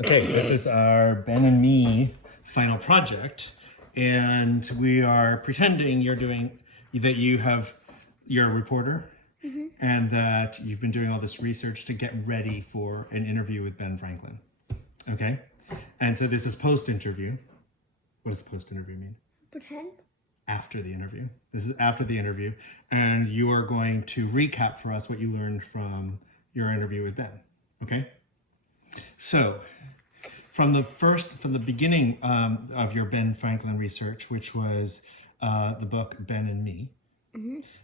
Okay, this is our Ben and me final project, and we are pretending you're a reporter, and that you've been doing all this research to get ready for an interview with Ben Franklin. Okay, and so this is post-interview. What does post-interview mean? Pretend? After the interview. This is after the interview, and you are going to recap for us what you learned from your interview with Ben. Okay? So, from the beginning of your Ben Franklin research, which was the book Ben and Me,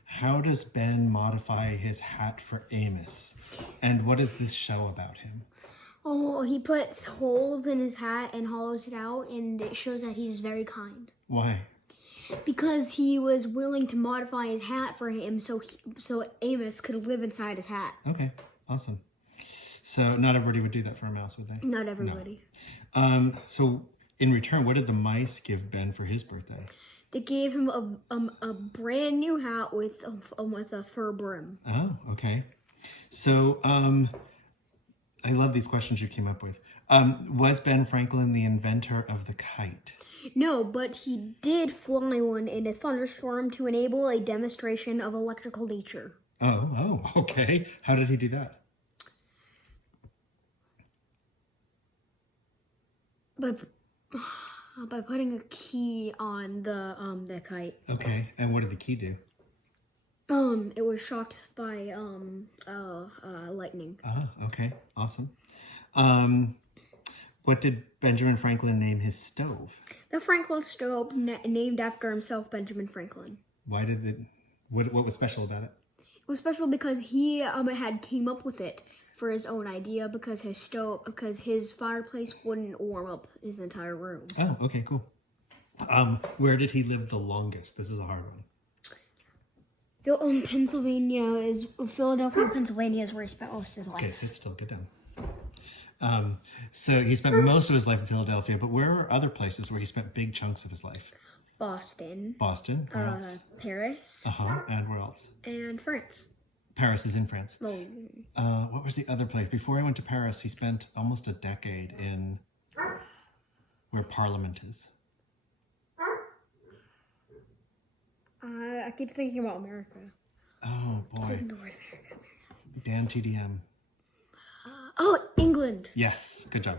how does Ben modify his hat for Amos? And what is this show about him? Oh, he puts holes in his hat and hollows it out, and it shows that he's very kind. Why? Because he was willing to modify his hat for him, so Amos could live inside his hat. Okay, awesome. So not everybody would do that for a mouse, would they? Not everybody. No. So in return, what did the mice give Ben for his birthday? They gave him a brand new hat with a fur brim. Oh, okay. So I love these questions you came up with. Was Ben Franklin the inventor of the kite? No, but he did fly one in a thunderstorm to enable a demonstration of electrical nature. Oh, okay. How did he do that? By putting a key on the kite. Okay, and what did the key do? It was shocked by lightning. Oh, okay, awesome. What did Benjamin Franklin name his stove? The Franklin stove, named after himself, Benjamin Franklin. Why did it? What was special about it? It was special because he had came up with it for his own idea, because his fireplace wouldn't warm up his entire room. Oh, okay, cool. Where did he live the longest? This is a hard one. Philadelphia, Pennsylvania is where he spent most of his life. Okay, sit still, get down. So he spent most of his life in Philadelphia, but where are other places where he spent big chunks of his life? Boston. Boston, where else? Paris. And where else? And France. Paris is in France. Oh. What was the other place? Before he went to Paris, he spent almost a decade in where Parliament is. I keep thinking about America. Oh, boy. The word America. Dan TDM. England. Yes, good job.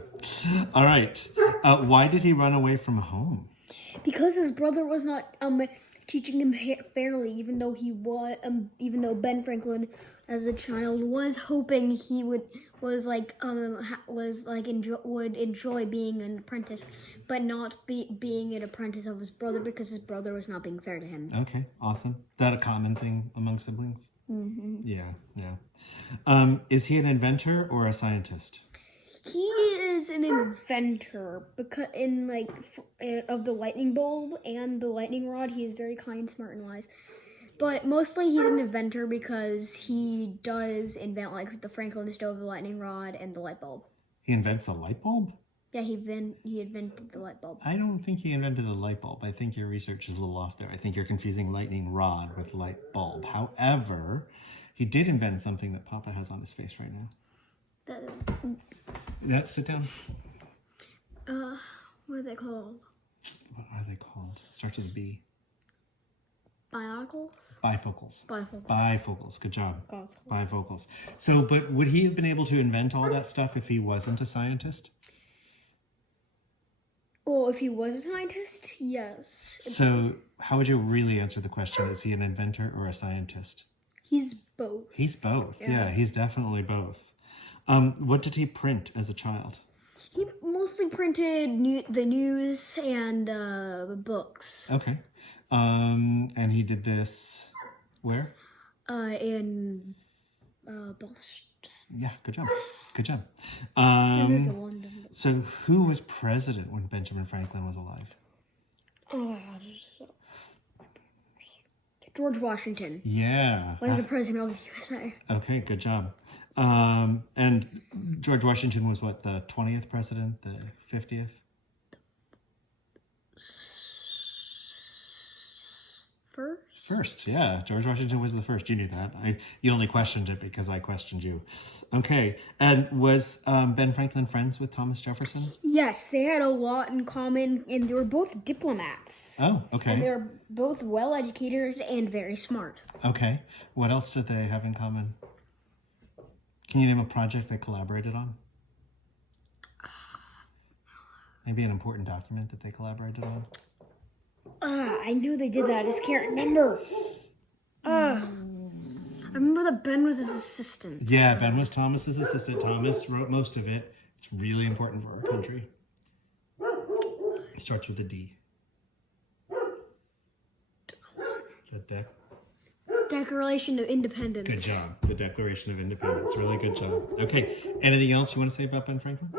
All right. Why did he run away from home? Because his brother was not teaching him fairly, even though Ben Franklin, as a child, was hoping he would enjoy being an apprentice, but not being an apprentice of his brother, because his brother was not being fair to him. Okay, awesome. That a common thing among siblings? Mm-hmm. Yeah. Is he an inventor or a scientist? He is an inventor because of the lightning bulb and the lightning rod. He is very kind, smart, and wise. But mostly he's an inventor because he does invent the Franklin stove, the lightning rod, and the light bulb. He invents the light bulb? Yeah, he invented the light bulb. I don't think he invented the light bulb. I think your research is a little off there. I think you're confusing lightning rod with light bulb. However, he did invent something that Papa has on his face right now. Sit down. What are they called? What are they called? Starts with a B. Bifocals? Bifocals. Good job. Bifocals. So, but would he have been able to invent all that stuff if he wasn't a scientist? Well, if he was a scientist, yes. So, how would you really answer the question? Is he an inventor or a scientist? He's both. He's both. Yeah, he's definitely both. What did he print as a child? He mostly printed the news and books. Okay. And he did this where? In Boston. Yeah, good job. So who was president when Benjamin Franklin was alive? George Washington. Yeah. Was the president of the USA. Okay, good job. And George Washington was what, the 20th president, the 50th? First, yeah. George Washington was the first. You knew that. You only questioned it because I questioned you. Okay. And was Ben Franklin friends with Thomas Jefferson? Yes, they had a lot in common, and they were both diplomats. Oh, And okay. they're both well educated and very smart. Okay. What else did they have in common? Can you name a project they collaborated on? Maybe an important document that they collaborated on? I knew they did that. I just can't remember. I remember that Ben was his assistant. Yeah, Ben was Thomas's assistant. Thomas wrote most of it. It's really important for our country. It starts with a D. The Declaration of Independence. Good job. The Declaration of Independence. Really good job. Okay. Anything else you want to say about Ben Franklin?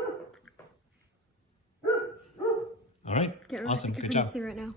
All right. Can't really Awesome. think Good of job. anything right now.